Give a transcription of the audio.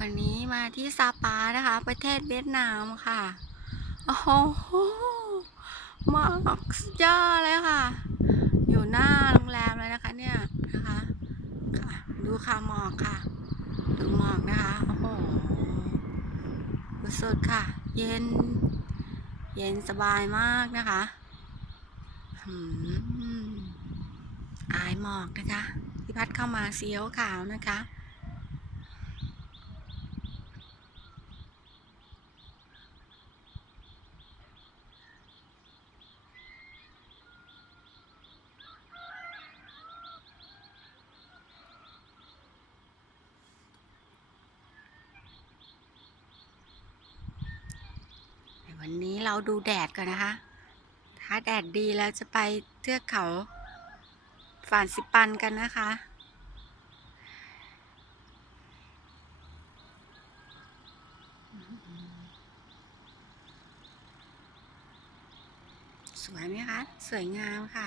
วันนี้มาที่ซาปานะคะ ประเทศเวียดนามค่ะ โอ้โหมอกสุดยอดเลยค่ะ อยู่หน้าโรงแรมเลยนะคะเนี่ยนะคะค่ะ ดูค่ะหมอกค่ะ ดูหมอกนะคะ โอ้โหสุดค่ะ เย็น เย็นสบายมากนะคะหืมอายหมอกนะคะ ที่พัดเข้ามาเสียวขาวนะคะ วันนี้เราดูแดดก่อนนะคะ ถ้าแดดดีแล้วจะไปเทือกเขาฝานสิปันกันนะคะ สวยไหมคะ สวยงามค่ะ